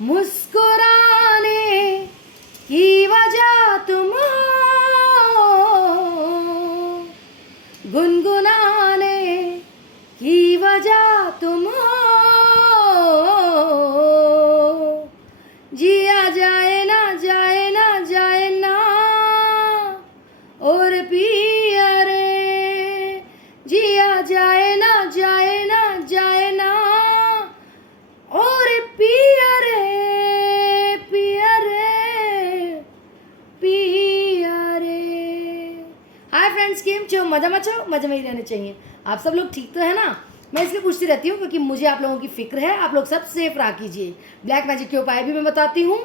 मुस्कुराने की वजह तुम हो, गुनगुनाने की वजह तुम हो, जिया जाए ना जाए ना जाए ना और पिया रे, जिया जाए ना जाए ना जाए ना और पिया रे, पिया रे, पिया रे। हाय फ्रेंड्स, केम छो? मजा मचाओ, मजे में ही रहने चाहिए। आप सब लोग ठीक तो है ना? मैं इसलिए पूछती रहती हूँ क्योंकि मुझे आप लोगों की फिक्र है। आप लोग सब सेफ रहा कीजिए। ब्लैक मैजिक के उपाय भी मैं बताती हूँ।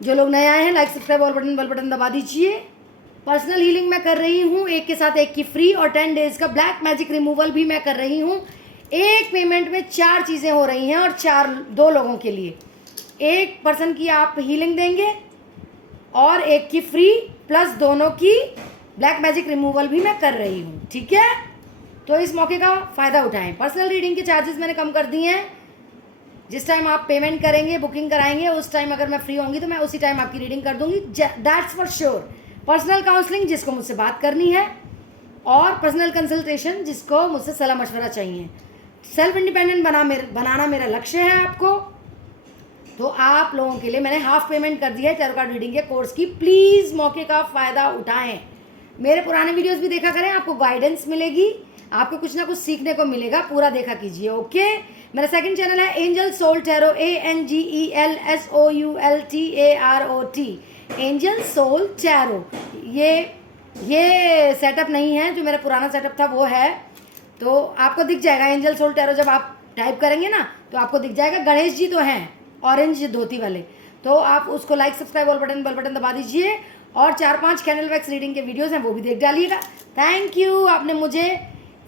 जो लोग नए आए हैं, लाइक सब्सक्राइब और बेल बटन दबा दीजिए। पर्सनल हीलिंग मैं कर रही हूँ, एक के साथ एक की फ्री, और 10 डेज का ब्लैक मैजिक रिमूवल भी मैं कर रही हूँ। एक पेमेंट में 4 चीज़ें हो रही हैं और 2 लोगों के लिए। एक पर्सन की आप हीलिंग देंगे और एक की फ्री, प्लस दोनों की ब्लैक मैजिक रिमूवल भी मैं कर रही हूँ। ठीक है, तो इस मौके का फ़ायदा उठाएं। पर्सनल रीडिंग के चार्जेस मैंने कम कर दिए हैं। जिस टाइम आप पेमेंट करेंगे, बुकिंग कराएंगे, उस टाइम अगर मैं फ्री होंगी तो मैं उसी टाइम आपकी रीडिंग कर दूंगी। That's for sure. Personal counselling जिसको मुझसे बात करनी है, और पर्सनल कंसल्टेशन जिसको मुझसे सलाह मशवरा चाहिए। सेल्फ इंडिपेंडेंट बनाना मेरा लक्ष्य है आपको। तो आप लोगों के लिए मैंने हाफ पेमेंट कर दिया है टैरो कार्ड रीडिंग के कोर्स की। प्लीज़ मौके का फ़ायदा उठाएं। मेरे पुराने वीडियोस भी देखा करें, आपको गाइडेंस मिलेगी, आपको कुछ ना कुछ सीखने को मिलेगा। पूरा देखा कीजिए। ओके, मेरा सेकंड चैनल है angel soul tarot, ANGELSOULTAROT, angel soul tarot. ये सेटअप नहीं है, जो मेरा पुराना सेटअप था वो है। तो आपको दिख जाएगा एंजल सोल टैरो, जब आप टाइप करेंगे ना तो आपको दिख जाएगा। गणेश जी तो हैं ऑरेंज धोती वाले, तो आप उसको लाइक सब्सक्राइब और बेल बटन दबा दीजिए। और 4-5 कैंडल वैक्स रीडिंग के वीडियोस हैं, वो भी देख डालिएगा। थैंक यू, आपने मुझे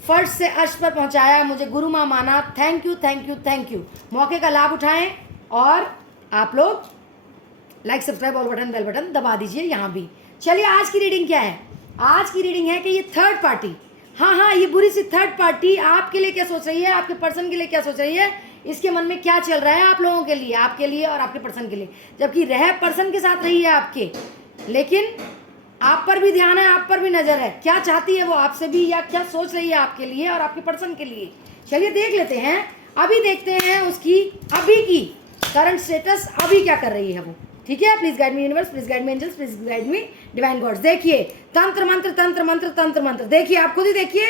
फर्श से अर्श पर पहुंचाया, मुझे गुरु माँ माना। Thank you thank you thank you. मौके का लाभ उठाएं और आप लोग लाइक सब्सक्राइब और बेल बटन दबा दीजिए यहाँ भी। चलिए, आज की रीडिंग क्या है? आज की रीडिंग है कि ये थर्ड पार्टी, हाँ, ये बुरी सी थर्ड पार्टी आपके लिए क्या सोच रही है, आपके पर्सन के लिए क्या सोच रही है, इसके मन में क्या चल रहा है आप लोगों के लिए, आपके लिए और आपके पर्सन के लिए। जबकि रह पर्सन के साथ रही है आपके, लेकिन आप पर भी ध्यान है, आप पर भी नज़र है। क्या चाहती है वो आपसे भी, या क्या सोच रही है आपके लिए और आपके पर्सन के लिए। चलिए देख लेते हैं। अभी देखते हैं उसकी अभी की करंट स्टेटस, अभी क्या कर रही है वो। ठीक है, please guide me universe, please guide me angels, please guide me divine gods. देखिए, तंत्र मंत्र तंत्र मंत्र तंत्र मंत्र, देखिए आप खुद ही देखिए।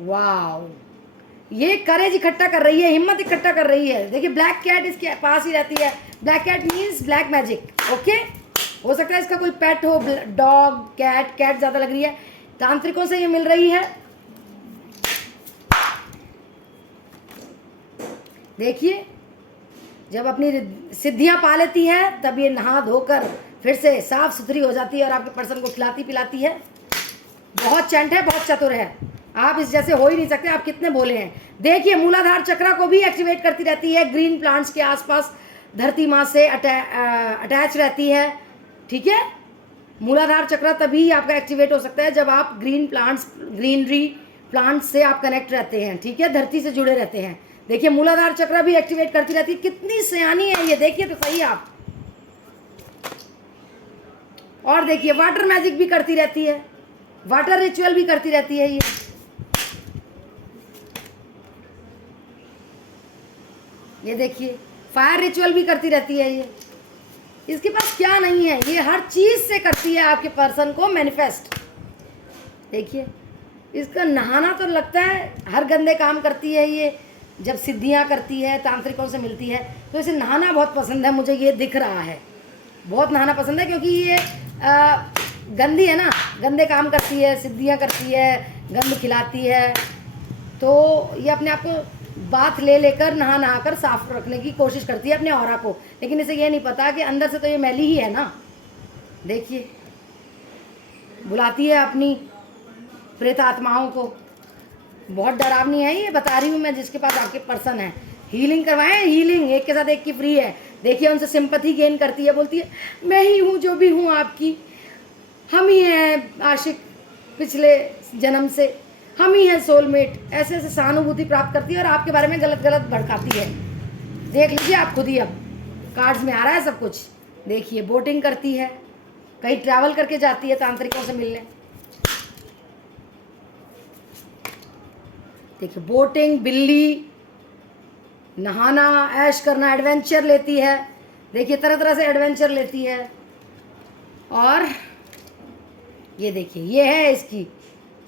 वाओ, ये करेज इकट्ठा कर रही है, हिम्मत इकट्ठा कर रही है। देखिए, ब्लैक कैट इसके पास ही रहती है। Black cat means black magic. Okay, हो सकता है इसका कोई पेट हो, डॉग, कैट ज्यादा लग रही है। तांत्रिकों से ये मिल रही है। देखिए, जब अपनी सिद्धियां पा लेती है तब ये नहा धोकर फिर से साफ सुथरी हो जाती है और आपके पर्सन को खिलाती पिलाती है। बहुत चंट है, बहुत चतुर है। आप इस जैसे हो ही नहीं सकते, आप कितने भोले हैं। देखिए, मूलाधार चक्र को भी एक्टिवेट करती रहती है। ग्रीन प्लांट्स के आसपास धरती माँ से अटैच रहती है। ठीक है, मूलाधार चक्र तभी आपका एक्टिवेट हो सकता है जब आप ग्रीनरी प्लांट्स से आप कनेक्ट रहते हैं। ठीक है, धरती से जुड़े रहते हैं। देखिए, मूलाधार चक्र भी एक्टिवेट करती रहती है। कितनी सयानी है ये, देखिए तो सही आप। और देखिए, वाटर मैजिक भी करती रहती है, वाटर रिचुअल भी करती रहती है ये देखिए, फायर रिचुअल भी करती रहती है ये। इसके पास क्या नहीं है, ये हर चीज से करती है आपके पर्सन को मैनिफेस्ट। देखिए, इसका नहाना तो लगता है हर गंदे काम करती है ये। जब सिद्धियां करती है, तांत्रिकों से मिलती है, तो इसे नहाना बहुत पसंद है। मुझे ये दिख रहा है, बहुत नहाना पसंद है, क्योंकि ये गंदी है ना, गंदे काम करती है, सिद्धियां करती है, गंद खिलाती है। तो ये अपने आप को बात ले लेकर नहा कर साफ रखने की कोशिश करती है अपने ऑरा को। लेकिन इसे ये नहीं पता कि अंदर से तो ये मैली ही है ना। देखिए, बुलाती है अपनी प्रेत आत्माओं को। बहुत डरावनी है ये, बता रही हूँ मैं। जिसके पास आपके पर्सन है, हीलिंग करवाएं, हीलिंग एक के साथ एक की फ्री है। देखिए, उनसे सिंपैथी गेन करती है, बोलती है मैं ही हूँ जो भी हूँ आपकी, हम ही हैं आशिक पिछले जन्म से, हम ही हैं सोलमेट। ऐसे ऐसे सहानुभूति प्राप्त करती है और आपके बारे में गलत भड़काती है। देख लीजिए आप खुद ही, अब कार्ड्स में आ रहा है सब कुछ। देखिए बोटिंग करती है, कहीं ट्रैवल करके जाती है तांत्रिकों से मिलने। देखिए बोटिंग, बिल्ली, नहाना, ऐश करना, एडवेंचर लेती है। देखिए तरह तरह से एडवेंचर लेती है। और ये देखिए ये है इसकी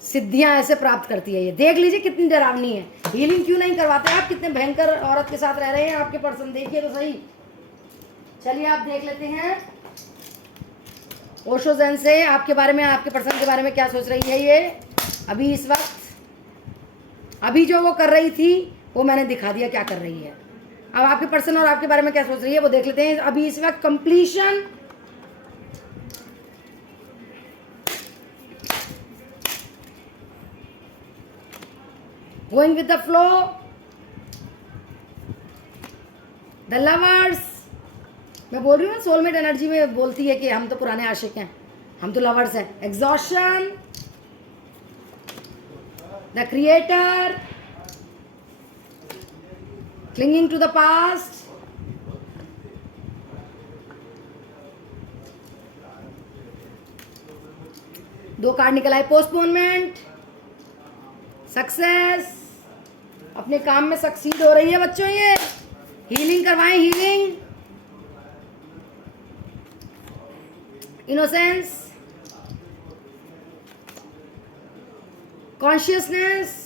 सिद्धियां, ऐसे प्राप्त करती है ये। देख लीजिए कितनी डरावनी है। हीलिंग क्यों नहीं करवाते आप? कितने भयंकर औरत के साथ रह रहे हैं आपके पर्सन, देखिए तो सही। चलिए आप देख लेते हैं ओशो ज़ेन से आपके बारे में, आपके पर्सन के बारे में क्या सोच रही है ये अभी इस वक्त। अभी जो वो कर रही थी वो मैंने दिखा दिया क्या कर रही है। अब आपके पर्सन और आपके बारे में क्या सोच रही है वो देख लेते हैं अभी इस वक्त। Completion, going with the flow, the lovers. मैं बोल रही हूँ सोलमेट एनर्जी में बोलती है कि हम तो पुराने आशिक हैं, हम तो लवर्स हैं। Exhaustion, the creator, clinging to the past, दो कार्ड निकल आए। पोस्टपोनमेंट, सक्सेस, अपने काम में सक्सीड हो रही है बच्चों ये। हीलिंग करवाएं, healing, innocence, consciousness,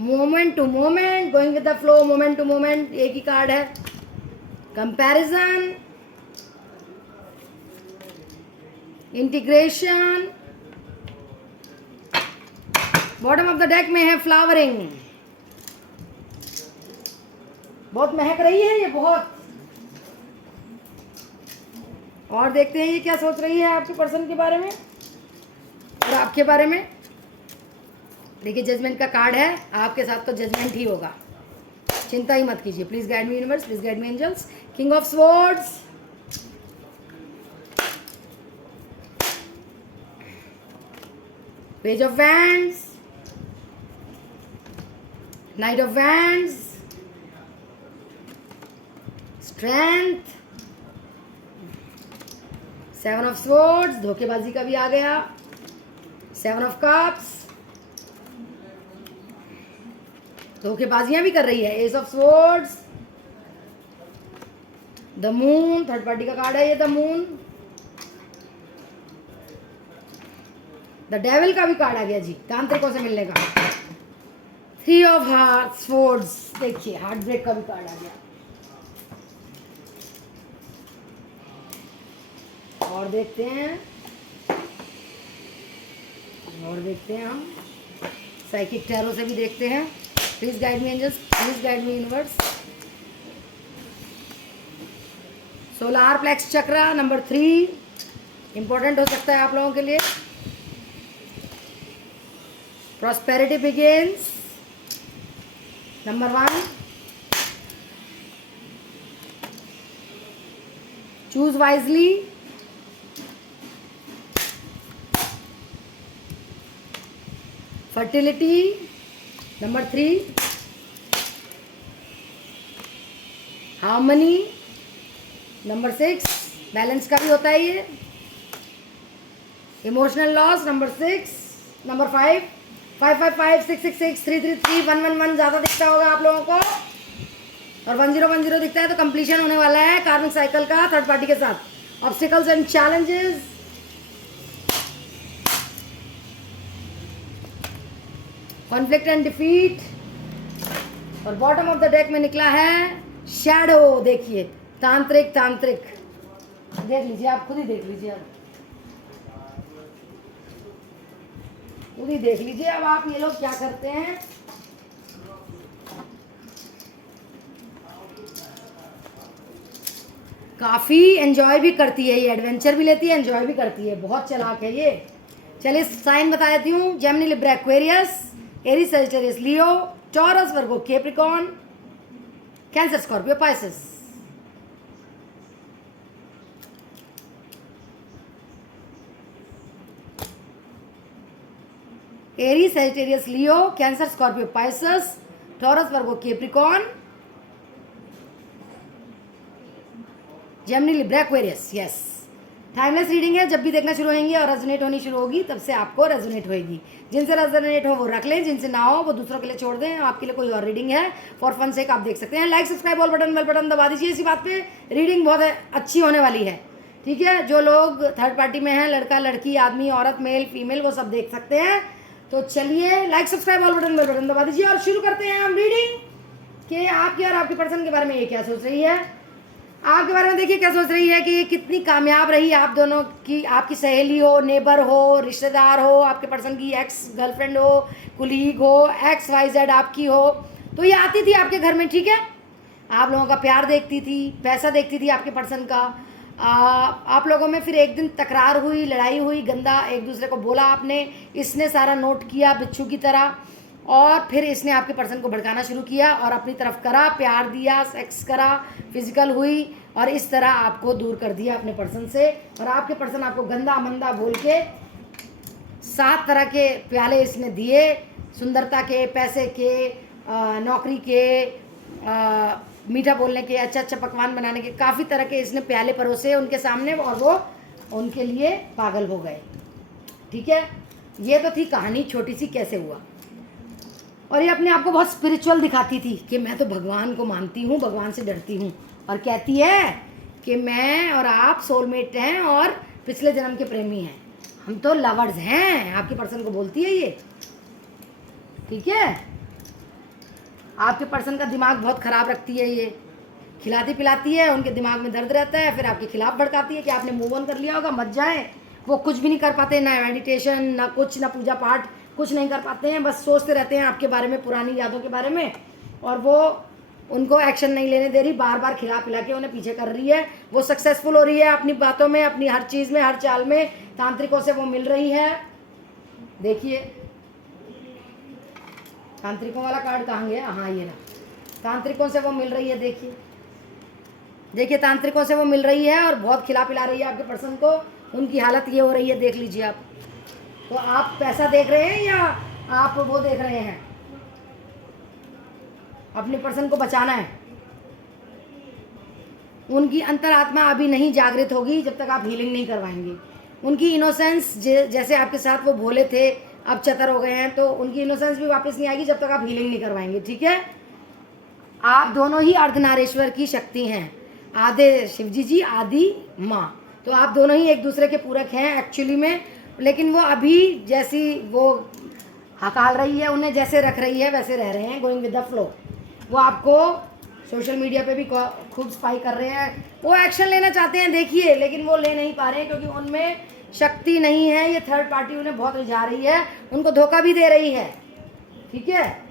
moment to moment, going with the flow, moment to moment, एक ही कार्ड है। Comparison, integration, bottom of the deck में है फ्लावरिंग। बहुत महक रही है ये, बहुत। और देखते हैं ये क्या सोच रही है आपके पर्सन के बारे में और आपके बारे में। देखिए जजमेंट का कार्ड है, आपके साथ तो जजमेंट ही होगा, चिंता ही मत कीजिए। Please guide me universe, please guide me angels. King of swords, page of wands, knight of wands, strength, seven of swords, धोखेबाजी का भी आ गया। सेवन ऑफ कप्स, धोखेबाजियां भी कर रही है। S of swords, the moon, third party का card है ये, द मून। द डेविल का भी कार्ड आ गया जी, तांत्रिकों से मिलने का। थ्री ऑफ हार्ट स्वॉर्ड्स, देखिए हार्ट ब्रेक का भी कार्ड आ गया। और देखते हैं, और देखते हैं हम साइकिक टैरो से भी देखते हैं। Please guide me angels, please guide me universe. Solar plexus chakra number 3 important हो सकता है आप लोगों के लिए। Prosperity begins number 1, choose wisely, fertility number 3, harmony number 6, balance का भी होता है ये। इमोशनल लॉस नंबर 6, नंबर 5, 555, 666, 333, 111 ज़्यादा दिखता होगा आप लोगों को, और 1010 दिखता है तो कंप्लीशन होने वाला है कार्मिक साइकिल का थर्ड पार्टी के साथ। Obstacles and challenges, conflict and defeat, और बॉटम ऑफ द डेक में निकला है शैडो। देखिए तांत्रिक, तांत्रिक देख लीजिए आप, खुद ही देख लीजिए, अब खुद ही देख लीजिए अब आप ये लोग क्या करते हैं। काफ़ी एंजॉय भी करती है ये, एडवेंचर भी लेती है, एंजॉय भी करती है, बहुत चालाक है ये। चलिए साइन बता देती हूँ। Gemini, Libra, Aquarius, Aries, Sagittarius, Leo, Taurus, Virgo, Capricorn, Cancer, Scorpio, Pisces. Aries, Sagittarius, Leo, Cancer, Scorpio, Pisces, Taurus, Virgo, Capricorn, Gemini, Libra, Aquarius. Yes, timeless reading है, जब भी देखना शुरू होंगी और रेजोनेट होनी शुरू होगी तब से आपको रेजोनेट होएगी। जिनसे रेजोनेट हो वो रख लें, जिनसे ना हो वो दूसरों के लिए छोड़ दें। आपके लिए कोई और रीडिंग है, फॉर फन से आप देख सकते हैं। Like, subscribe, all button, bell button दबा दीजिए। इसी बात पे रीडिंग बहुत अच्छी होने वाली है, ठीक है। जो लोग थर्ड पार्टी में हैं, लड़का लड़की, आदमी औरत, मेल फीमेल, वो सब देख सकते हैं। तो चलिए like, subscribe, all button, bell button दबा दीजिए और शुरू करते हैं हम रीडिंग कि आपके और आपके पर्सन के बारे में ये क्या सोच रही है। आपके बारे में देखिए क्या सोच रही है कि ये कितनी कामयाब रही आप दोनों की। आपकी सहेली हो, नेबर हो, रिश्तेदार हो, आपके पर्सन की एक्स गर्लफ्रेंड हो, कुलीग हो, XYZ आपकी हो, तो ये आती थी आपके घर में, ठीक है। आप लोगों का प्यार देखती थी, पैसा देखती थी आपके पर्सन का। आप लोगों में फिर एक दिन तकरार हुई, लड़ाई हुई, गंदा एक दूसरे को बोला आपने, इसने सारा नोट किया बिच्छू की तरह, और फिर इसने आपके पर्सन को भड़काना शुरू किया और अपनी तरफ करा, प्यार दिया, सेक्स करा, फिजिकल हुई और इस तरह आपको दूर कर दिया अपने पर्सन से। और आपके पर्सन आपको गंदा मंदा बोल के 7 तरह के प्याले इसने दिए, सुंदरता के, पैसे के, नौकरी के, मीठा बोलने के, अच्छा अच्छा पकवान बनाने के, काफ़ी तरह के इसने प्याले परोसे उनके सामने और वो उनके लिए पागल हो गए, ठीक है। ये तो थी कहानी छोटी सी कैसे हुआ। और ये अपने आप को बहुत स्पिरिचुअल दिखाती थी कि मैं तो भगवान को मानती हूँ, भगवान से डरती हूँ, और कहती है कि मैं और आप सोलमेट हैं और पिछले जन्म के प्रेमी हैं, हम तो लवर्स हैं, आपके पर्सन को बोलती है ये, ठीक है। आपके पर्सन का दिमाग बहुत ख़राब रखती है ये, खिलाती पिलाती है, उनके दिमाग में दर्द रहता है, फिर आपके खिलाफ भड़काती है कि आपने मूव ऑन कर लिया होगा, मत जाए। वो कुछ भी नहीं कर पाते, ना मेडिटेशन, ना कुछ, ना पूजा पाठ, कुछ नहीं कर पाते हैं, बस सोचते रहते हैं आपके बारे में, पुरानी यादों के बारे में, और वो उनको एक्शन नहीं लेने दे रही, बार बार खिला पिला के उन्हें पीछे कर रही है। वो सक्सेसफुल हो रही है अपनी बातों में, अपनी हर चीज़ में, हर चाल में, तांत्रिकों से वो मिल रही है। देखिए तांत्रिकों वाला कार्ड कहाँ गया, हाँ ये रहा, तांत्रिकों से वो मिल रही है। देखिए देखिए तांत्रिकों से वो मिल रही है और बहुत खिला पिला रही है आपके पर्सन को। उनकी हालत ये हो रही है, देख लीजिए आप। तो आप पैसा देख रहे हैं या आप वो देख रहे हैं, अपने पर्सन को बचाना है। उनकी अंतरात्मा अभी नहीं जागृत होगी जब तक आप हीलिंग नहीं करवाएंगे। उनकी इनोसेंस, जैसे आपके साथ वो भोले थे अब चतर हो गए हैं, तो उनकी इनोसेंस भी वापस नहीं आएगी जब तक आप हीलिंग नहीं करवाएंगे, ठीक है। आप दोनों ही अर्धनारीश्वर की शक्ति हैं, आधे शिवजी जी, आदि माँ, तो आप दोनों ही एक दूसरे के पूरक हैं एक्चुअली में। लेकिन वो अभी जैसी वो हकाल रही है, उन्हें जैसे रख रही है वैसे रह रहे हैं, गोइंग विद द फ्लो। वो आपको सोशल मीडिया पे भी खूब स्पाई कर रहे हैं, वो एक्शन लेना चाहते हैं, देखिए, लेकिन वो ले नहीं पा रहे हैं क्योंकि उनमें शक्ति नहीं है। ये थर्ड पार्टी उन्हें बहुत रिझा रही है, उनको धोखा भी दे रही है, ठीक है।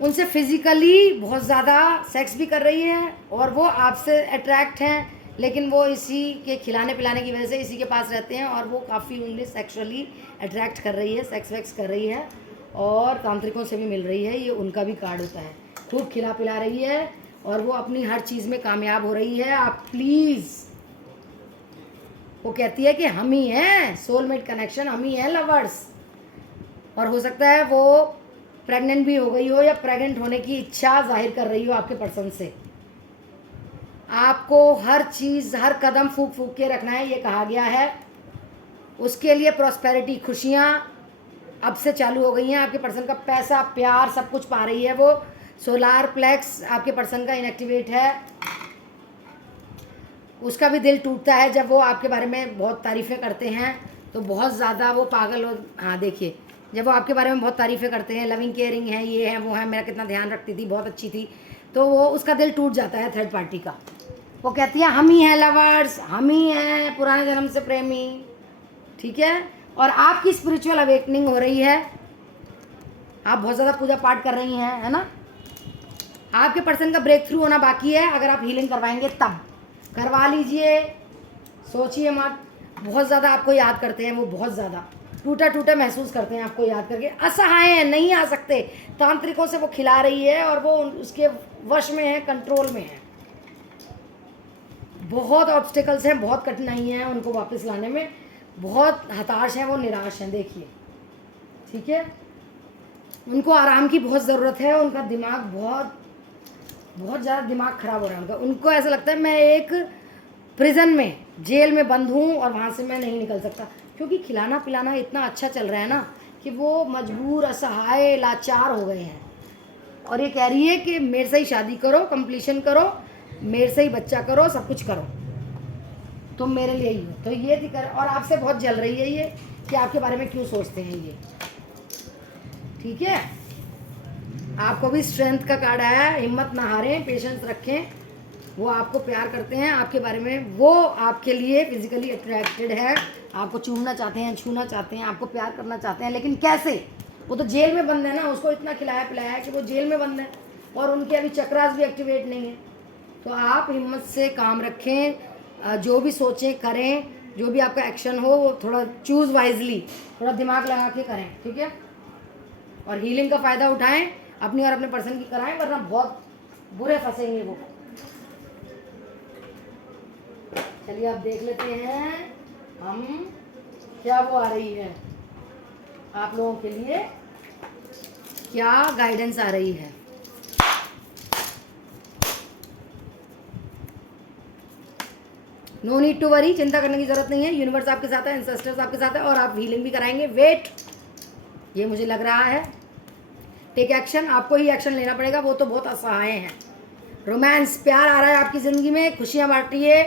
उनसे फिजिकली बहुत ज़्यादा सेक्स भी कर रही है और वो आपसे अट्रैक्ट हैं, लेकिन वो इसी के खिलाने पिलाने की वजह से इसी के पास रहते हैं और वो काफ़ी उन्हें सेक्सुअली अट्रैक्ट कर रही है, सेक्स वैक्स कर रही है और तांत्रिकों से भी मिल रही है। ये उनका भी कार्ड होता है, खूब खिला पिला रही है और वो अपनी हर चीज़ में कामयाब हो रही है। आप प्लीज़, वो कहती है कि हम ही हैं सोलमेट कनेक्शन, हम ही हैं लवर्स। और हो सकता है वो प्रेग्नेंट भी हो गई हो या प्रेग्नेंट होने की इच्छा जाहिर कर रही हो आपके पर्सन से। आपको हर चीज़, हर कदम फूक फूक के रखना है, ये कहा गया है। उसके लिए प्रॉस्पेरिटी, खुशियाँ अब से चालू हो गई हैं। आपके पर्सन का पैसा, प्यार, सब कुछ पा रही है वो। सोलार प्लेक्स आपके पर्सन का इनएक्टिवेट है, उसका भी दिल टूटता है जब वो आपके बारे में बहुत तारीफ़ें करते हैं, तो बहुत ज़्यादा वो पागल हो। हाँ देखिए, जब वो आपके बारे में बहुत तारीफ़ें करते हैं, लविंग केयरिंग है, ये है वो है, मेरा कितना ध्यान रखती थी, बहुत अच्छी थी, तो वो उसका दिल टूट जाता है थर्ड पार्टी का। वो कहती है हम ही हैं लवर्स, हम ही हैं पुराने जन्म से प्रेमी, ठीक है। और आपकी स्पिरिचुअल अवेकनिंग हो रही है, आप बहुत ज़्यादा पूजा पाठ कर रही हैं, है ना। आपके पर्सन का ब्रेक थ्रू होना बाकी है, अगर आप हीलिंग करवाएंगे तब करवा लीजिए, सोचिए मत। बहुत ज़्यादा आपको याद करते हैं वो, बहुत ज़्यादा टूटा टूटा महसूस करते हैं आपको याद करके, असहाय हैं, नहीं आ सकते। तांत्रिकों से वो खिला रही है और वो उसके वश में है, कंट्रोल में है। बहुत ऑब्स्टिकल्स हैं, बहुत कठिनाई हैं उनको वापस लाने में, बहुत हताश हैं वो, निराश हैं, देखिए, ठीक है। उनको आराम की बहुत ज़रूरत है, उनका दिमाग बहुत ज़्यादा दिमाग ख़राब हो रहा है उनका। उनको ऐसा लगता है मैं एक प्रिजन में, जेल में बंद हूँ और वहाँ से मैं नहीं निकल सकता, क्योंकि खिलाना पिलाना इतना अच्छा चल रहा है ना कि वो मजबूर, असहाय, लाचार हो गए हैं। और ये कह रही है कि मेरे से ही शादी करो, कंप्लीशन करो, मेरे से ही बच्चा करो, सब कुछ करो, तुम मेरे लिए ही हो। तो ये दिक्कत, और आपसे बहुत जल रही है ये कि आपके बारे में क्यों सोचते हैं ये। ठीक है, आपको भी स्ट्रेंथ का कार्ड आया है, हिम्मत ना हारें, पेशेंस रखें। वो आपको प्यार करते हैं, आपके बारे में वो आपके लिए फिजिकली अट्रैक्टेड है, आपको चूमना चाहते हैं, छूना चाहते हैं, आपको प्यार करना चाहते हैं, लेकिन कैसे? वो तो जेल में बंद है ना, उसको इतना खिलाया पिलाया है कि वो जेल में बंद है और उनके अभी चक्रास भी एक्टिवेट नहीं है। तो आप हिम्मत से काम रखें, जो भी सोचें करें, जो भी आपका एक्शन हो वो थोड़ा चूज़ वाइजली, थोड़ा दिमाग लगा के करें। ठीक है, और हीलिंग का फ़ायदा उठाएं, अपनी और अपने पर्सन की कराएं, वरना बहुत बुरे फंसेंगे वो। चलिए आप देख लेते हैं हम क्या वो आ रही है आप लोगों के लिए, क्या गाइडेंस आ रही है। नो नीड टू वरी, चिंता करने की जरूरत नहीं है, यूनिवर्स आपके साथ है, एंसेस्टर्स आपके साथ है, और आप हीलिंग भी कराएंगे। वेट, ये मुझे लग रहा है। टेक एक्शन, आपको ही एक्शन लेना पड़ेगा, वो तो बहुत असहाय हैं। रोमांस, प्यार आ रहा है आपकी ज़िंदगी में, खुशियाँ बांटिए,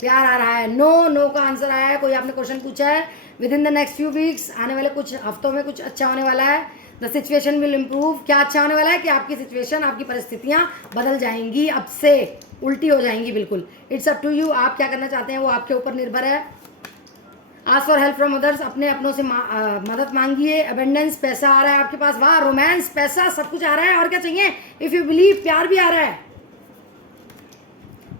प्यार आ रहा है। नो का आंसर आया है, कोई आपने क्वेश्चन पूछा है। With in the next few weeks, आने वाले कुछ हफ्तों में कुछ अच्छा होने वाला है। The situation will improve. क्या अच्छा होने वाला है कि आपकी सिचुएशन, आपकी परिस्थितियाँ बदल जाएंगी, अब से उल्टी हो जाएंगी बिल्कुल। इट्स अप टू यू, आप क्या करना चाहते हैं वो आपके ऊपर निर्भर है। Ask for help from others, अपने अपनों से मदद मांगिए। अबेंडेंस, पैसा आ रहा है आपके पास, वाह, रोमांस, पैसा, सब कुछ आ रहा है, और क्या चाहिए। इफ़ यू बिलीव, प्यार भी आ रहा है।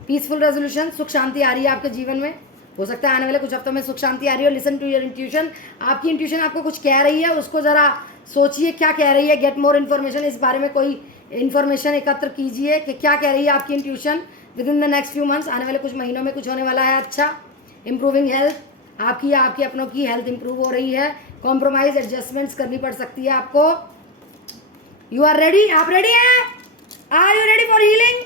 पीसफुल रेजोल्यूशन, सुख शांति आ रही है आपके जीवन में। हो सकता है आने वाले कुछ हफ्तों में सुख शांति आ रही है। लिसन टू योर इंट्यूशन, आपकी इंट्यूशन आपको कुछ कह रही है, उसको ज़रा सोचिए क्या कह रही है। गेट मोर इन्फॉर्मेशन, इस बारे में कोई इन्फॉर्मेशन एकत्र कीजिए कि क्या कह रही है आपकी intuition. With in the next few months, आने वाले कुछ महीनों में कुछ होने वाला है अच्छा। इम्प्रूविंग हेल्थ, आपकी या आपके अपनों की हेल्थ इंप्रूव हो रही है। कॉम्प्रोमाइज, एडजस्टमेंट्स करनी पड़ सकती है आपको। यू आर रेडी, आप रेडी हैं? Are you ready for healing?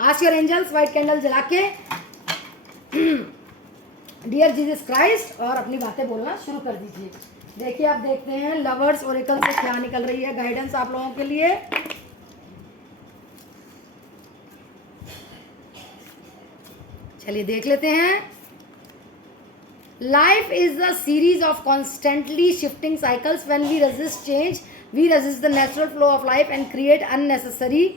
Ask your angels, white candle जला के डियर जीसस क्राइस्ट, और अपनी बातें बोलना शुरू कर दीजिए। देखिए, आप देखते हैं लवर्स ओरेकल से क्या निकल रही है गाइडेंस आप लोगों के लिए। चलिए देख लेते हैं। Life is a series of constantly shifting cycles. When we resist change, we resist the natural flow of life and create unnecessary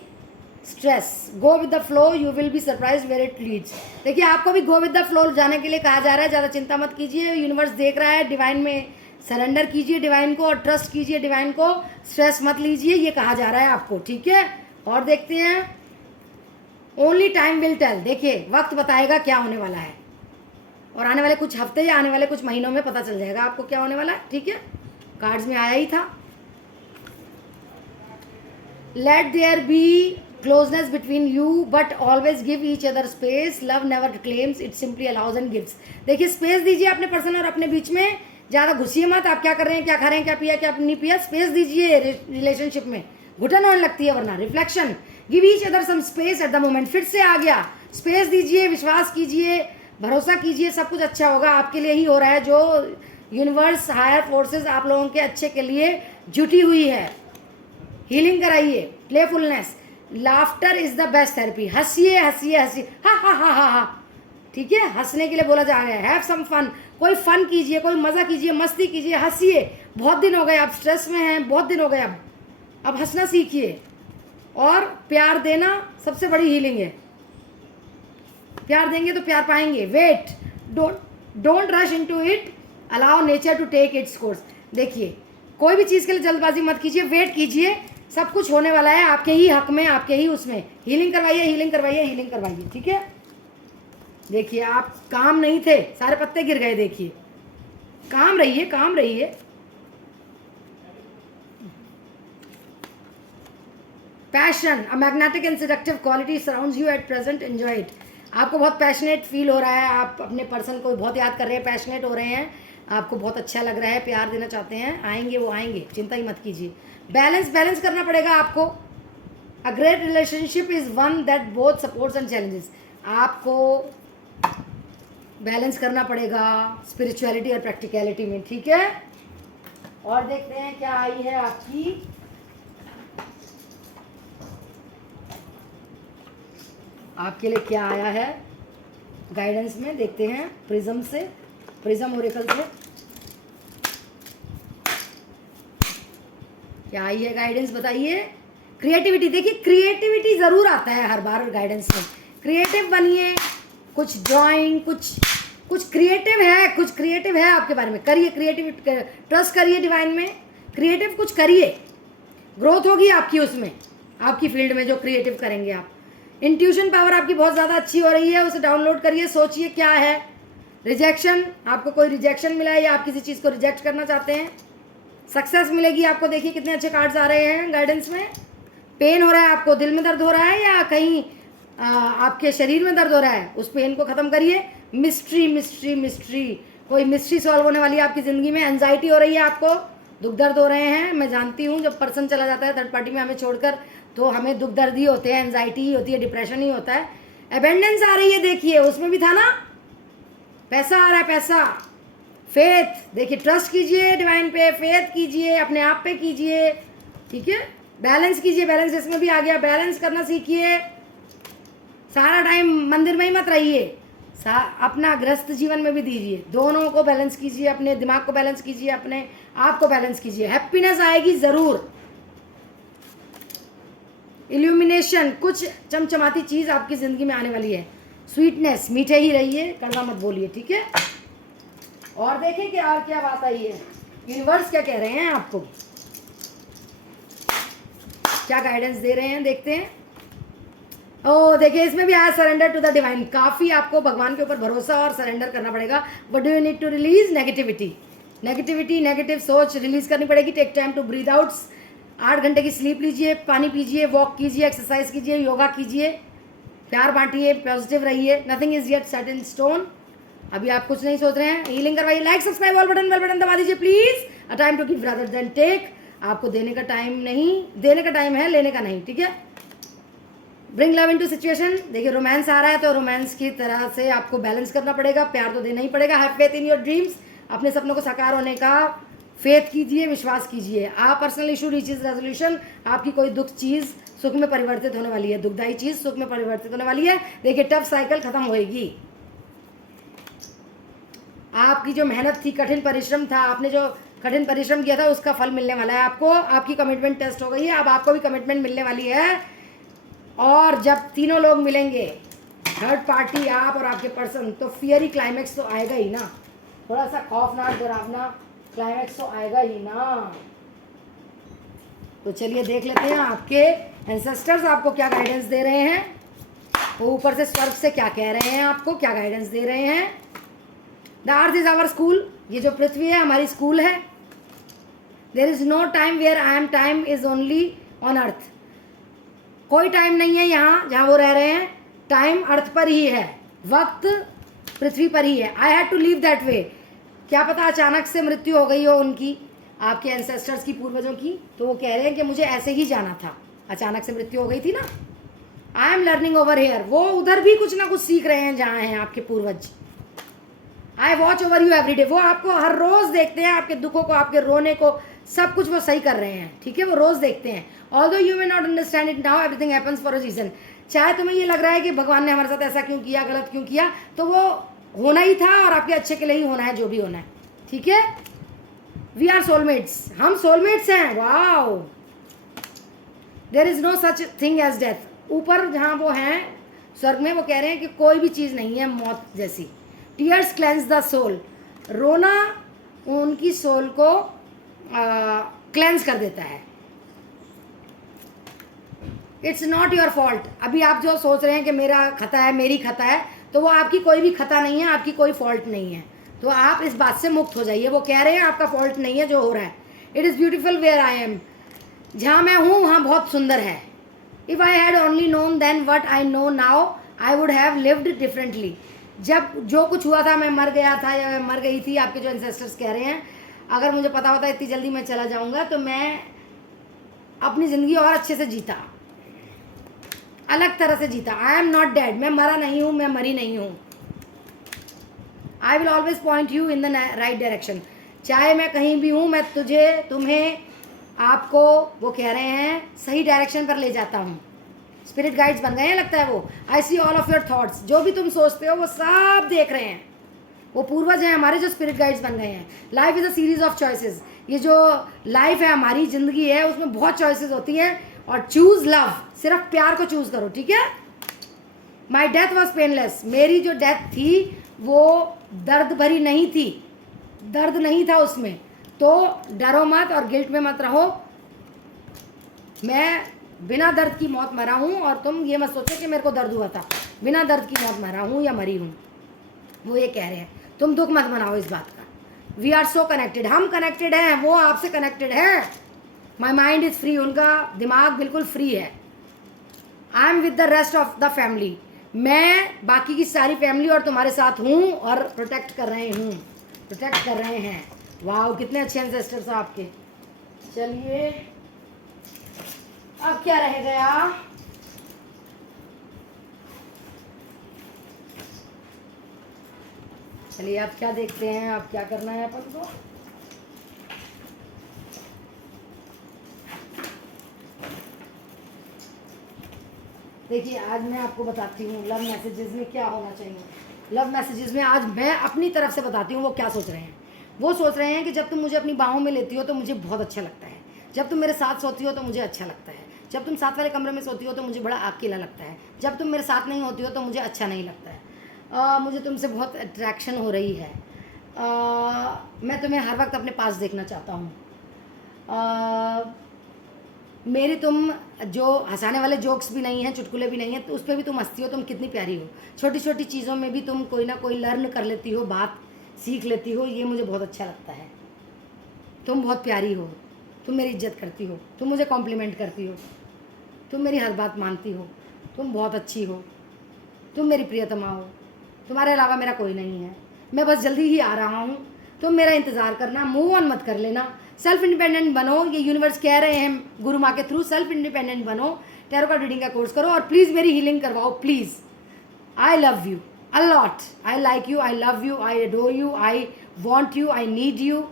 stress. Go with the flow, you will be surprise where it leads. देखिए, आपको भी गो with the flow जाने के लिए कहा जा रहा है। ज़्यादा चिंता मत कीजिए, यूनिवर्स देख रहा है। डिवाइन में सरेंडर कीजिए डिवाइन को, और ट्रस्ट कीजिए डिवाइन को। स्ट्रेस मत लीजिए, ये कहा जा रहा है आपको। ठीक है, और देखते हैं। ओनली टाइम विल टेल, देखिए वक्त बताएगा क्या होने वाला है, और आने वाले कुछ हफ्ते या आने वाले कुछ महीनों में पता चल जाएगा आपको क्या होने वाला है। ठीक है, कार्ड्स में आया ही था। Let there be closeness between you, but always give each other space. Love never claims, it simply allows and gives. देखिए, स्पेस दीजिए अपने पर्सन और अपने बीच में। ज़्यादा घुसिए मत, आप क्या कर रहे हैं, क्या खा रहे हैं, क्या पिया, क्या नहीं पिया। स्पेस दीजिए रिलेशनशिप में, घुटन होने लगती है वरना। Reflection, give each other some space at the moment. फिर से आ गया, स्पेस दीजिए, विश्वास कीजिए, भरोसा कीजिए, सब कुछ अच्छा होगा। आपके लिए ही हो रहा है, जो यूनिवर्स, हायर फोर्सेज आप लोगों के अच्छे के लिए जुटी हुई है। हीलिंग कराइए, playfulness, laughter is the best therapy. हंसिए हंसिए हंसिए, हा हा हा हा हा। ठीक है, हंसने के लिए बोला जा रहा है। हैव सम फन, कोई फन कीजिए, कोई मज़ा कीजिए, मस्ती कीजिए, हंसिए। बहुत दिन हो गए आप स्ट्रेस में हैं, बहुत दिन हो गए। अब हंसना सीखिए, और प्यार देना सबसे बड़ी हीलिंग है। प्यार देंगे तो प्यार पाएंगे। Wait, don't rush into it, allow nature to take its course. देखिए, कोई भी चीज़ के लिए जल्दबाजी मत कीजिए, वेट कीजिए, सब कुछ होने वाला है आपके ही हक में, आपके ही उसमें। हीलिंग करवाइए, हीलिंग करवाइए, हीलिंग करवाइए। ठीक है, देखिए आप काम नहीं थे, सारे पत्ते गिर गए। देखिए, काम रहिए, काम रहिए। Passion, a magnetic and seductive quality surrounds you at present, enjoy it. आपको बहुत पैशनेट फील हो रहा है, आप अपने पर्सन को बहुत याद कर रहे हैं, पैशनेट हो रहे हैं, आपको बहुत अच्छा लग रहा है, प्यार देना चाहते हैं, आएंगे वो आएंगे, चिंता ही मत कीजिए। बैलेंस करना पड़ेगा आपको। A great relationship is one that both supports and challenges. आपको बैलेंस करना पड़ेगा स्पिरिचुअलिटी और प्रैक्टिकलिटी में, ठीक है। और देखते हैं क्या आई है आपकी। आपके लिए क्या आया है गाइडेंस में, देखते हैं प्रिज्म से, प्रिज्म ओरेकल से क्या आई है गाइडेंस, बताइए। क्रिएटिविटी, देखिए क्रिएटिविटी ज़रूर आता है हर बार गाइडेंस में। क्रिएटिव बनिए, कुछ ड्राइंग, कुछ क्रिएटिव है, कुछ क्रिएटिव है आपके बारे में, करिए क्रिएटिविटी, ट्रस्ट करिए डिवाइन में, क्रिएटिव कुछ करिए, ग्रोथ होगी आपकी उसमें, आपकी फील्ड में जो क्रिएटिव करेंगे आप। इंट्यूशन पावर आपकी बहुत ज़्यादा अच्छी हो रही है, उसे डाउनलोड करिए, सोचिए क्या है। रिजेक्शन, आपको कोई रिजेक्शन मिला है या आप किसी चीज़ को रिजेक्ट करना चाहते हैं, सक्सेस मिलेगी आपको। देखिए कितने अच्छे कार्ड्स आ रहे हैं गाइडेंस में। पेन हो रहा है आपको, दिल में दर्द हो रहा है या कहीं आपके शरीर में दर्द हो रहा है, उस पेन को ख़त्म करिए। मिस्ट्री मिस्ट्री मिस्ट्री, कोई मिस्ट्री सॉल्व होने वाली है आपकी ज़िंदगी में। एंजाइटी हो रही है आपको, दुख दर्द हो रहे हैं, मैं जानती हूँ जब पर्सन चला जाता है थर्ड पार्टी में हमें छोड़कर, तो हमें दुख दर्द ही होते हैं, एंजाइटी ही होती है, डिप्रेशन ही होता है। एबेंडेंस आ रही है, देखिए उसमें भी था ना, पैसा आ रहा है, पैसा। फेथ, देखिए ट्रस्ट कीजिए डिवाइन पे, फेथ कीजिए, अपने आप पे कीजिए, ठीक है। बैलेंस कीजिए, बैलेंस इसमें भी आ गया, बैलेंस करना सीखिए। सारा टाइम मंदिर में ही मत रहिए, अपना गृहस्थ जीवन में भी दीजिए, दोनों को बैलेंस कीजिए, अपने दिमाग को बैलेंस कीजिए, अपने आप को बैलेंस कीजिए। हैप्पीनेस आएगी ज़रूर। इल्यूमिनेशन, कुछ चमचमाती चीज़ आपकी ज़िंदगी में आने वाली है। स्वीटनेस, मीठे ही रहिए, कड़वा मत बोलिए, ठीक है। और देखें कि और क्या बात आई है, यूनिवर्स क्या कह रहे हैं आपको, क्या गाइडेंस दे रहे हैं, देखते हैं। ओ देखिए इसमें भी आया सरेंडर टू द डिवाइन। काफ़ी आपको भगवान के ऊपर भरोसा और सरेंडर करना पड़ेगा। But do you need to release negativity, negative सोच रिलीज करनी पड़ेगी। Take time to breathe out. 8 घंटे की स्लीप लीजिए, पानी पीजिए, वॉक कीजिए, एक्सरसाइज कीजिए, योगा कीजिए, प्यार बांटिए, पॉजिटिव रहिए। Nothing is yet set in stone. अभी आप कुछ नहीं सोच रहे हैं, हीलिंग करवाइए। Like, subscribe, all button, bell button दबा दीजिए please. A time to give rather than take. आपको देने का टाइम नहीं, देने का टाइम है, लेने का नहीं, ठीक है। ब्रिंग लव इनटू सिचुएशन, देखिए रोमांस आ रहा है तो रोमांस की तरह से आपको बैलेंस करना पड़ेगा, प्यार तो देना ही पड़ेगा। Have faith in your dreams, अपने सपनों को साकार होने का फेथ कीजिए, विश्वास कीजिए। आप पर्सनल इशू रीचेज रेजोल्यूशन, आपकी कोई दुख चीज़ सुख में परिवर्तित होने वाली है, दुखदायी चीज़ सुख में परिवर्तित होने वाली है। देखिए टफ साइकिल खत्म होएगी। आपकी जो मेहनत थी, कठिन परिश्रम था, आपने जो कठिन परिश्रम किया था उसका फल मिलने वाला है आपको। आपकी कमिटमेंट टेस्ट हो गई है, अब आपको भी कमिटमेंट मिलने वाली है। और जब तीनों लोग मिलेंगे, थर्ड पार्टी, आप और आपके पर्सन, तो फियरी क्लाइमैक्स तो आएगा ही ना, थोड़ा सा खौफनाक डरावना क्लाइमैक्स तो आएगा ही ना। तो चलिए देख लेते हैं आपके एंसेस्टर्स आपको क्या गाइडेंस दे रहे हैं, वो ऊपर से स्वर्ग से क्या कह रहे हैं, आपको क्या गाइडेंस दे रहे हैं। The earth is our school, ये जो पृथ्वी है हमारी स्कूल है। There is no time where I am, time is only on earth. कोई टाइम नहीं है यहाँ जहाँ वो रह रहे हैं, टाइम अर्थ पर ही है, वक्त पृथ्वी पर ही है। I had to leave that way. क्या पता अचानक से मृत्यु हो गई हो उनकी, आपके एंसेस्टर्स की, पूर्वजों की, तो वो कह रहे हैं कि मुझे ऐसे ही जाना था, अचानक से मृत्यु हो गई थी ना। I am learning over here, वो उधर भी कुछ ना कुछ सीख रहे हैं जहाँ हैं आपके पूर्वज। I watch over you every day, वो आपको हर रोज़ देखते हैं, आपके दुखों को, आपके रोने को, सब कुछ वो सही कर रहे हैं, ठीक है, वो रोज़ देखते हैं। Although you may not understand it now, everything happens for a reason. चाहे तुम्हें ये लग रहा है कि भगवान ने हमारे साथ ऐसा क्यों किया, गलत क्यों किया, तो वो होना ही था और आपके अच्छे के लिए ही होना है, जो भी होना है, ठीक है। वी आर सोलमेट्स, हम सोलमेट्स हैं। Wow, there is no such thing as death. ऊपर जहाँ वो हैं स्वर्ग में, वो कह रहे हैं कि कोई भी चीज़ नहीं है मौत जैसी। टीयर्स क्लेंस द सोल, रोना उनकी सोल को क्लेंस कर देता है। It's not your fault. अभी आप जो सोच रहे हैं कि मेरा खता है, मेरी खता है, तो वो आपकी कोई भी खता नहीं है, आपकी कोई फॉल्ट नहीं है। तो आप इस बात से मुक्त हो जाइए। वो कह रहे हैं आपका फॉल्ट नहीं है जो हो रहा है। It is beautiful where I am, जहाँ मैं हूँ वहाँ बहुत सुंदर है। If I had only known then what I know now, I would have lived differently. जब जो कुछ हुआ था, मैं मर गया था या मैं मर गई थी, आपके जो एंसेस्टर्स कह रहे हैं, अगर मुझे पता होता इतनी जल्दी मैं चला जाऊंगा तो मैं अपनी ज़िंदगी और अच्छे से जीता, अलग तरह से जीता। आई एम नॉट डेड, मैं मरा नहीं हूँ, मैं मरी नहीं हूँ। I will always point you in the right direction. चाहे मैं कहीं भी हूँ, मैं तुम्हें आपको वो कह रहे हैं सही डायरेक्शन पर ले जाता हूँ। स्पिरिट गाइड्स बन गए हैं लगता है वो। आई see all of your thoughts, जो भी तुम सोचते हो वो सब देख रहे हैं। वो पूर्वज हैं हमारे जो स्पिरिट गाइड्स बन गए हैं। Life is a series of choices. ये जो लाइफ है, हमारी ज़िंदगी है, उसमें बहुत चॉइसेस होती हैं। और चूज़ लव, सिर्फ प्यार को चूज़ करो, ठीक है। माई डेथ वॉज पेनलेस, मेरी जो डेथ थी वो दर्द भरी नहीं थी, दर्द नहीं था उसमें। तो डरो मत और गिल्ट में मत रहो। मैं बिना दर्द की मौत मरा हूँ और तुम ये मत सोचो कि मेरे को दर्द हुआ था। बिना दर्द की मौत मरा हूँ या मरी हूँ, वो ये कह रहे हैं। तुम दुख मत मनाओ इस बात का। वी आर सो कनेक्टेड, हम कनेक्टेड हैं, वो आपसे कनेक्टेड है। माई माइंड इज़ फ्री, उनका दिमाग बिल्कुल फ्री है। I am with the rest of the family, मैं बाकी की सारी फैमिली और तुम्हारे साथ हूँ और प्रोटेक्ट कर रहे हैं। वाह, कितने अच्छे एंसेस्टर्स हैं आपके। चलिए अब क्या रह गया। चलिए आप क्या देखते हैं, आप क्या करना है अपन को। देखिए आज मैं आपको बताती हूँ लव मैसेजेस में क्या होना चाहिए। लव मैसेजेस में आज मैं अपनी तरफ से बताती हूँ वो क्या सोच रहे हैं। वो सोच रहे हैं कि जब तुम मुझे अपनी बाहों में लेती हो तो मुझे बहुत अच्छा लगता है, जब तुम मेरे साथ सोती हो तो मुझे अच्छा लगता है, जब तुम साथ वाले कमरे में सोती हो तो मुझे बड़ा अकेला लगता है, जब तुम मेरे साथ नहीं होती हो तो मुझे अच्छा नहीं लगता है। मुझे तुमसे बहुत अट्रैक्शन हो रही है। मैं तुम्हें हर वक्त अपने पास देखना चाहता हूँ। मेरी तुम जो हंसाने वाले जोक्स भी नहीं हैं, चुटकुले भी नहीं हैं, तो उस पर भी तुम हंसती हो। तुम कितनी प्यारी हो। छोटी छोटी चीज़ों में भी तुम कोई ना कोई लर्न कर लेती हो, बात सीख लेती हो। ये मुझे बहुत अच्छा लगता है। तुम बहुत प्यारी हो, तुम मेरी इज्जत करती हो, तुम मुझे कॉम्प्लीमेंट करती हो, तुम मेरी हर बात मानती हो, तुम बहुत अच्छी हो, तुम मेरी प्रियतमा हो। तुम्हारे अलावा मेरा कोई नहीं है। मैं बस जल्दी ही आ रहा हूँ, तुम मेरा इंतज़ार करना। मूव ऑन मत कर लेना। सेल्फ इंडिपेंडेंट बनो, ये यूनिवर्स कह रहे हैं गुरु माँ के थ्रू। सेल्फ इंडिपेंडेंट बनो, टैरो कार्ड रीडिंग का कोर्स करो और प्लीज़ मेरी हीलिंग करवाओ, please. I love you a lot, I like you, I love you, I adore you, I want you, I need you.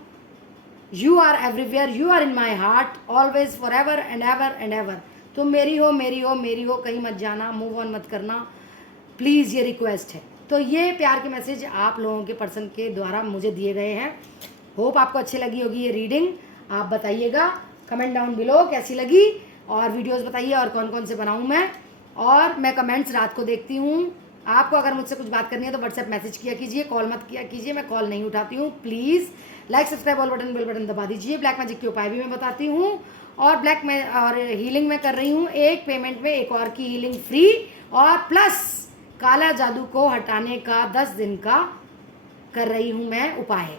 You are everywhere, you are in my heart, always, for ever and ever and ever. तुम मेरी हो, मेरी हो, मेरी हो, कहीं मत जाना, मूव ऑन मत करना प्लीज़, ये रिक्वेस्ट है। तो ये प्यार के मैसेज आप लोगों के पर्सन के द्वारा मुझे दिए गए हैं। होप आपको अच्छी लगी होगी ये रीडिंग। आप बताइएगा कमेंट डाउन बिलो कैसी लगी, और वीडियोस बताइए और कौन कौन से बनाऊँ मैं। और मैं कमेंट्स रात को देखती हूँ। आपको अगर मुझसे कुछ बात करनी है तो व्हाट्सएप मैसेज किया कीजिए, कॉल मत किया कीजिए, मैं कॉल नहीं उठाती हूँ। Please like subscribe all button bell button दबा दीजिए। ब्लैक मैजिक के उपाय भी मैं बताती हूँ और ब्लैक में और हीलिंग में कर रही हूँ। एक पेमेंट में एक और की हीलिंग फ्री, और प्लस काला जादू को हटाने का 10 दिन का कर रही हूँ मैं उपाय।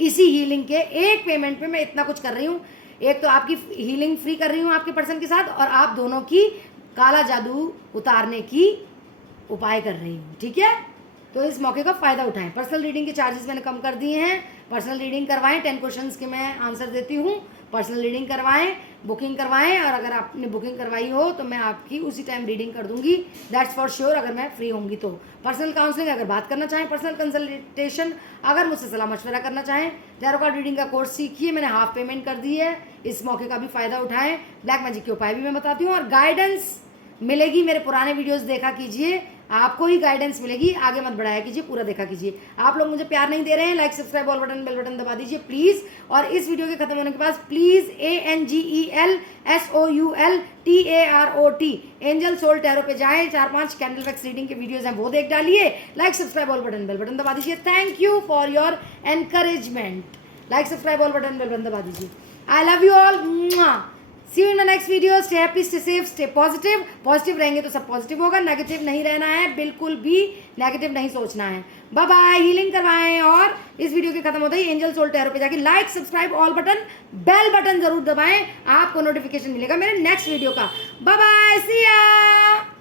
इसी हीलिंग के एक पेमेंट पे मैं इतना कुछ कर रही हूँ। एक तो आपकी हीलिंग फ्री कर रही हूँ आपके पर्सन के साथ, और आप दोनों की काला जादू उतारने की उपाय कर रही हूँ, ठीक है। तो इस मौके का फ़ायदा उठाएं। पर्सनल रीडिंग के चार्जेस मैंने कम कर दिए हैं। पर्सनल रीडिंग करवाएं, 10 क्वेश्चंस के मैं आंसर देती हूँ। पर्सनल रीडिंग करवाएं, बुकिंग करवाएं, और अगर आपने बुकिंग करवाई हो तो मैं आपकी उसी टाइम रीडिंग कर दूंगी, दैट्स फॉर श्योर, अगर मैं फ्री होंगी तो। पर्सनल काउंसलिंग अगर बात करना चाहें, पर्सनल कंसल्टेशन अगर मुझसे सलाह मशवरा करना चाहें, टैरो कार्ड रीडिंग का कोर्स सीखिए, मैंने हाफ पेमेंट कर दी है। इस मौके का भी फ़ायदा उठाएं। ब्लैक मैजिक के उपाय भी मैं बताती हूँ, और गाइडेंस मिलेगी। मेरे पुराने वीडियोस देखा कीजिए, आपको ही गाइडेंस मिलेगी। आगे मत बढ़ाया कीजिए, पूरा देखा कीजिए। आप लोग मुझे प्यार नहीं दे रहे हैं, like subscribe all button bell button दबा दीजिए प्लीज़। और इस वीडियो के खत्म होने के बाद please ANGELSOULTAROT angel soul tarot पे जाएं। 4-5 कैंडल वैक्स रीडिंग के वीडियोस हैं, वो देख डालिए। Like subscribe all button bell button दबा दीजिए। Thank you for your encouragement. Like subscribe all button bell button दबा दीजिए। I love you all. See you in my next video. Stay happy, stay safe, stay positive. Positive रहेंगे तो सब positive होगा। Negative नहीं रहना है, बिल्कुल भी नेगेटिव नहीं सोचना है। Bye bye. हीलिंग करवाएं, और इस वीडियो के खत्म होते ही एंजल सोल टैरो पे जाके like subscribe all button bell button जरूर दबाएं। आपको नोटिफिकेशन मिलेगा मेरे नेक्स्ट वीडियो का। बाय बाय, सी या।